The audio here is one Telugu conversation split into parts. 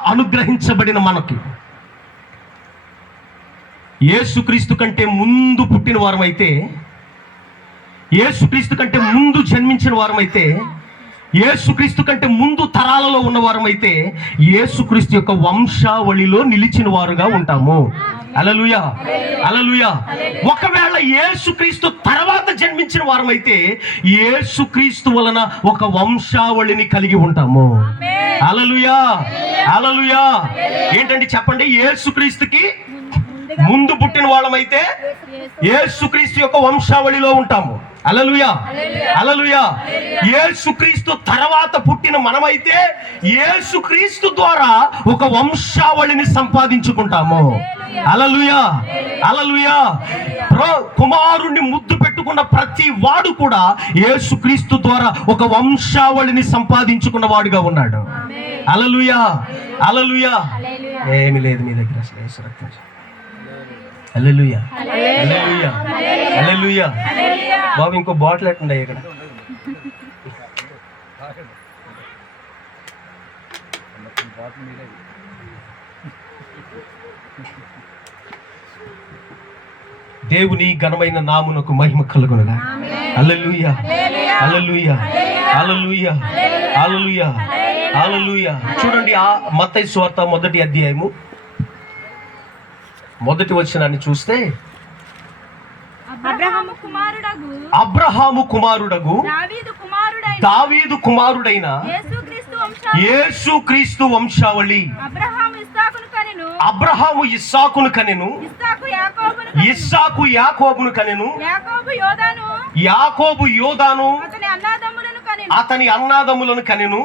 అనుగ్రహించబడిన మనకి యేసుక్రీస్తు కంటే ముందు పుట్టిన వారమైతే, యేసుక్రీస్తు కంటే ముందు జన్మించిన వారమైతే, యేసుక్రీస్తు కంటే ముందు తరాలలో ఉన్నవారమైతే యేసుక్రీస్తు యొక్క వంశావళిలో నిలిచిన వారుగా ఉంటాము. హల్లెలూయా, హల్లెలూయా. ఒకవేళ యేసుక్రీస్తు తర్వాత జన్మించిన వారమైతే యేసుక్రీస్తు వలన ఒక వంశావళిని కలిగి ఉంటాము. హల్లెలూయా, హల్లెలూయా. ఏంటండి చెప్పండి, యేసుక్రీస్తుకి ముందు పుట్టిన వాళ్ళమైతే యేసుక్రీస్తు యొక్క వంశావళిలో ఉంటాము. హల్లెలూయా, హల్లెలూయా. యేసుక్రీస్తు తర్వాత పుట్టిన మనమైతే యేసుక్రీస్తు ద్వారా ఒక వంశావళిని సంపాదించుకుంటాము. హల్లెలూయా, హల్లెలూయా. కుమారుణ్ణి ముద్దు పెట్టుకున్న ప్రతి వాడు కూడా యేసుక్రీస్తు ద్వారా ఒక వంశావళిని సంపాదించుకున్న వాడుగా ఉన్నాడు. హల్లెలూయా, హల్లెలూయా. ఏమీ లేదు మీ దగ్గర అసలు యేసు రక్తం. హల్లెలూయా, హల్లెలూయా, హల్లెలూయా. బాబు ఇంకో బాటిల్ ఎట్టుండే ఇక్కడ. దేవుని ఘనమైన నామునకు మహిమ కలుగునుగా. హల్లెలూయా, హల్లెలూయా, హల్లెలూయా, హల్లెలూయా, హల్లెలూయా. చూడండి, ఆ మత్తయి సువార్త 1వ అధ్యాయము 1వ వచనాన్ని చూస్తే, అబ్రహాము కుమారుడగు దావీదు కుమారుడైన యేసుక్రీస్తు వంశావళి. అబ్రహాము ఇస్సాకును కనెను, ఇస్సాకు యాకోబును కనెను, యాకోబు యోదాను అతని అన్నాదమ్ములను కనెను,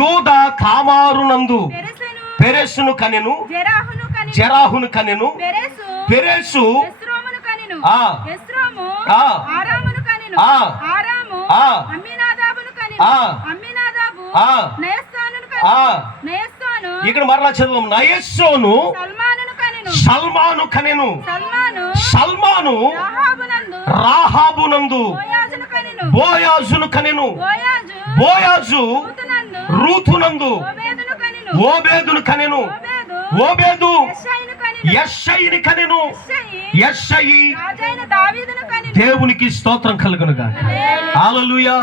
యోదా తామారునందు పెరెసును కనెను, జెరాహును కనెను, పెరెసు ఇక్కడ మరలా చదువు. నయస్సోను సల్మాను కనెను, సల్మాను రాహాబునందు బోయాజును కనెను, బోయాజు రూతునందు ఓబేదును కనెను, ఓబేదు యెష్షయిని కనెను, యెష్షయి దేవునికి స్తోత్రం కలుగునుగా. హల్లెలూయా.